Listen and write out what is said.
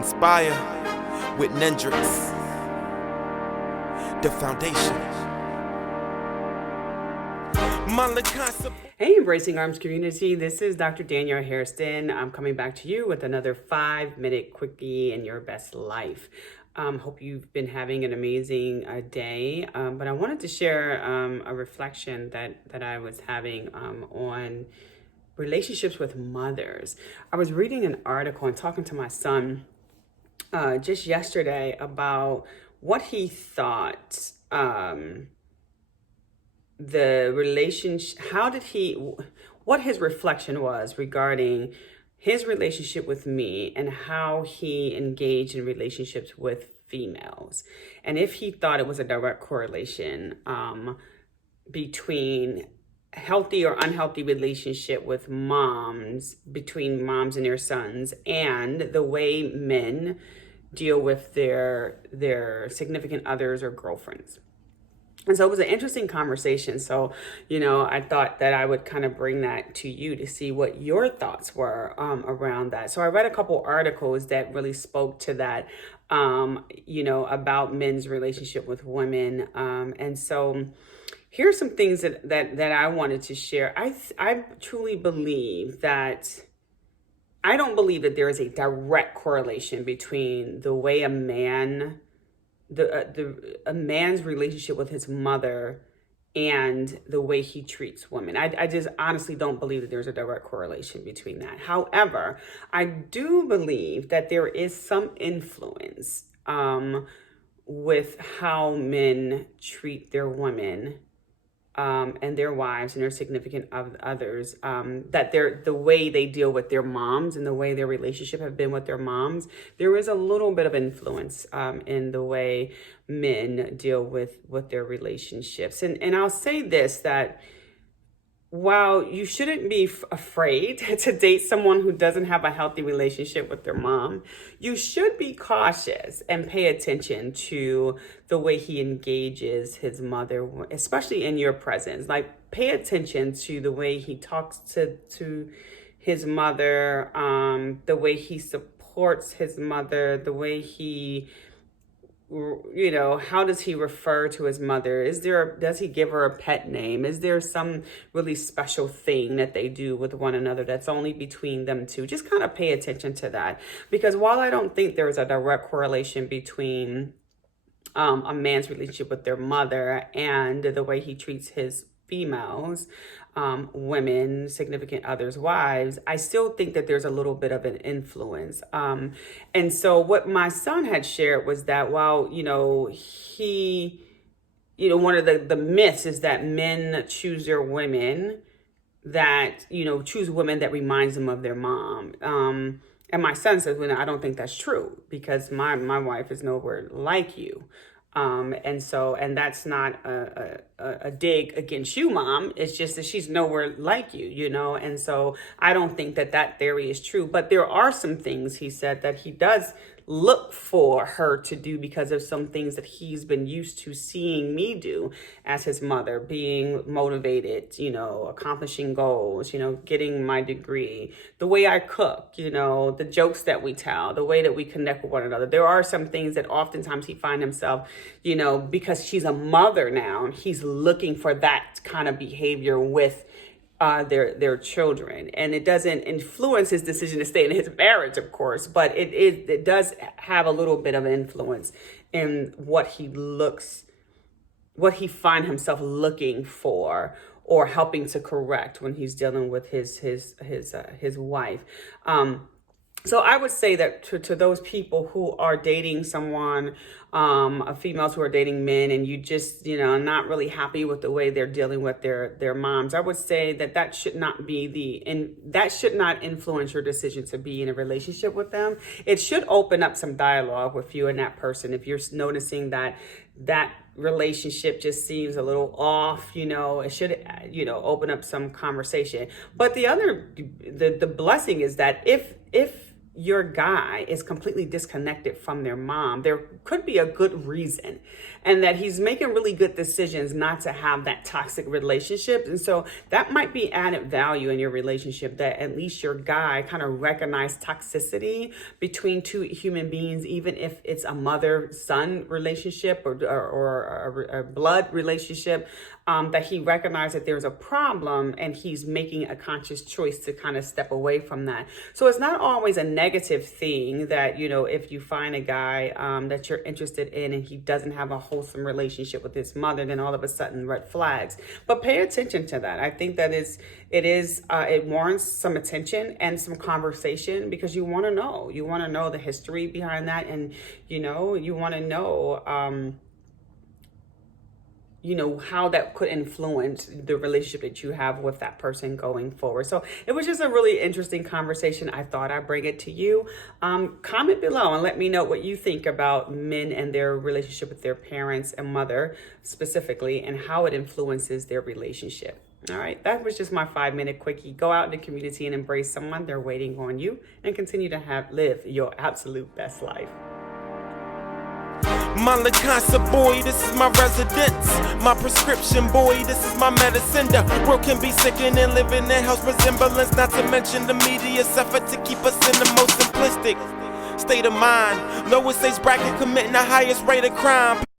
Inspire with Nendrix, the foundation. Hey, Embracing Arms community, this is Dr. Danielle Hairston. I'm coming back to you with another 5-minute quickie in your best life. Hope you've been having an amazing day, but I wanted to share a reflection that I was having on relationships with mothers. I was reading an article and talking to my son just yesterday about what he thought the relationship, what his reflection was regarding his relationship with me and how he engaged in relationships with females. And if he thought it was a direct correlation between healthy or unhealthy relationship with moms, between moms and their sons, and the way men deal with their significant others or girlfriends. And so it was an interesting conversation. So, I thought that I would kind of bring that to you to see what your thoughts were around that. So I read a couple articles that really spoke to that, about men's relationship with women. And so here's some things that I wanted to share. I truly believe that I don't believe that there is a direct correlation between the way a man's relationship with his mother and the way he treats women. I just honestly don't believe that there's a direct correlation between that. However, I do believe that there is some influence with how men treat their women and their wives and their significant others, that the way they deal with their moms and the way their relationship have been with their moms, there is a little bit of influence in the way men deal with their relationships. And I'll say this, that while you shouldn't be afraid to date someone who doesn't have a healthy relationship with their mom, you should be cautious and pay attention to the way he engages his mother, especially in your presence. Like, pay attention to the way he talks to his mother, the way he supports his mother, the way he, how does he refer to his mother? Does he give her a pet name? Is there some really special thing that they do with one another that's only between them two? Just kind of pay attention to that. Because while I don't think there is a direct correlation between a man's relationship with their mother and the way he treats his females, women, significant others, wives, I still think that there's a little bit of an influence. And so what my son had shared was that while, he, one of the myths is that men choose their women that, choose women that reminds them of their mom. And my son says, well, I don't think that's true, because my wife is nowhere like you. And that's not a dig against you, Mom. It's just that she's nowhere like you, and so I don't think that theory is true. But there are some things, he said, that he does look for her to do because of some things that he's been used to seeing me do as his mother, being motivated, accomplishing goals, getting my degree, the way I cook, the jokes that we tell, the way that we connect with one another. There are some things that oftentimes he finds himself, because she's a mother now, he's looking for that kind of behavior with their children. And it doesn't influence his decision to stay in his marriage, of course, but it does have a little bit of influence in what he finds himself looking for or helping to correct when he's dealing with his wife. So I would say that to those people who are dating someone, females who are dating men, and you just, not really happy with the way they're dealing with their moms, I would say that should not influence your decision to be in a relationship with them. It should open up some dialogue with you and that person. If you're noticing that relationship just seems a little off, it should, open up some conversation. But the blessing is that if your guy is completely disconnected from their mom, there could be a good reason, and that he's making really good decisions not to have that toxic relationship. And so that might be added value in your relationship, that at least your guy kind of recognize toxicity between two human beings, even if it's a mother-son relationship or a blood relationship, that he recognized that there's a problem and he's making a conscious choice to kind of step away from that. So it's not always a negative thing that, you know, if you find a guy that you're interested in and he doesn't have a wholesome relationship with his mother, then all of a sudden red flags. But pay attention to that. I think that it warrants some attention and some conversation, because you want to know the history behind that, and you want to know how that could influence the relationship that you have with that person going forward. So it was just a really interesting conversation. I thought I'd bring it to you. Comment below and let me know what you think about men and their relationship with their parents and mother specifically, and how it influences their relationship. All right, that was just my 5-minute quickie. Go out in the community and embrace someone. They're waiting on you, and continue to live your absolute best life. My La Casa boy, this is my residence. My prescription boy, this is my medicine. The world can be sickening, living in house resemblance. Not to mention the media's effort to keep us in the most simplistic state of mind. Lowest age bracket committing the highest rate of crime.